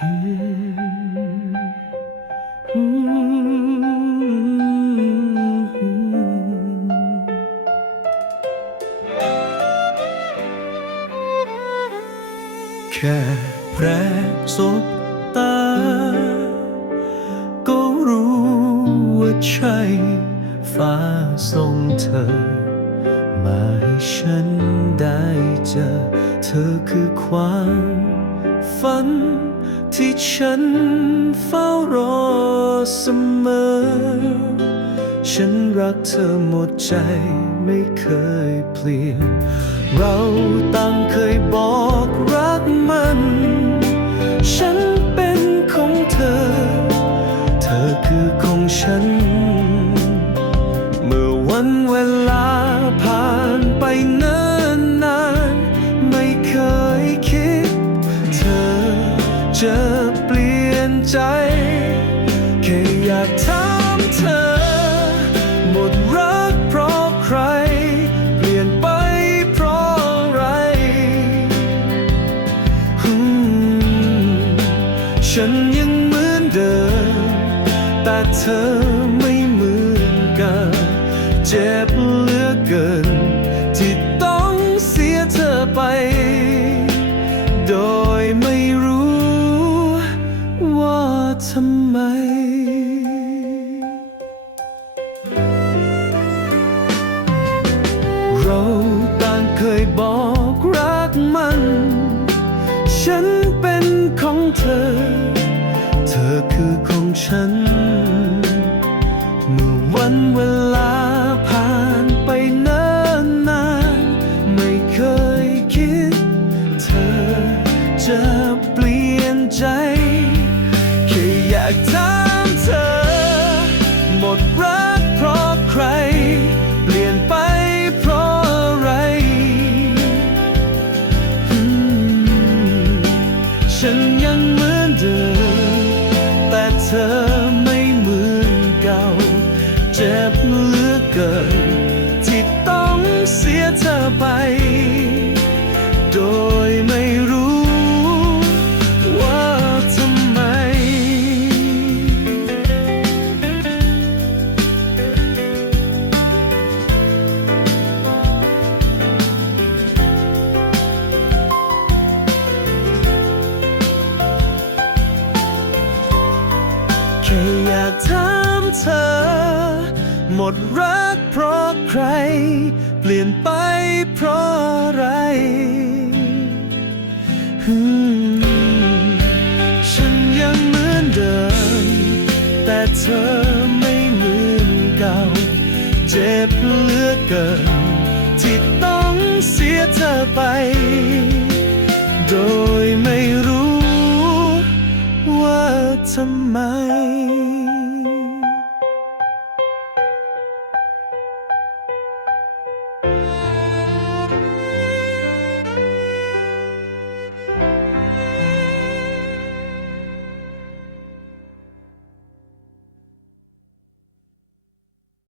แค่แพรกสบตา ก็รู้ว่าใช่ฟ้าส่งเธอ มาให้ฉันได้เจอ เธอคือความ ฝันที่ฉันเฝ้ารอเสมอ ฉันรักเธอหมดใจไม่เคยเปลี่ยนเรา ปลี่ยนใจ แค่อยากถามเธอ หมดรักเพราะใคร เปลี่ยนไปเพราะอะไรฉันยังเหมือนเดิม แต่เธอไม่ ค่ มดรักเพราะใคร เปลี่ยนไปเพราะอะไรฉันยังเหมือนเดิม แต่เธอไม่เหมือนเก่า เจ็บเหลือเกิน ที่ต้องเสียเธอไป โดยไม่รู้ว่าทำไม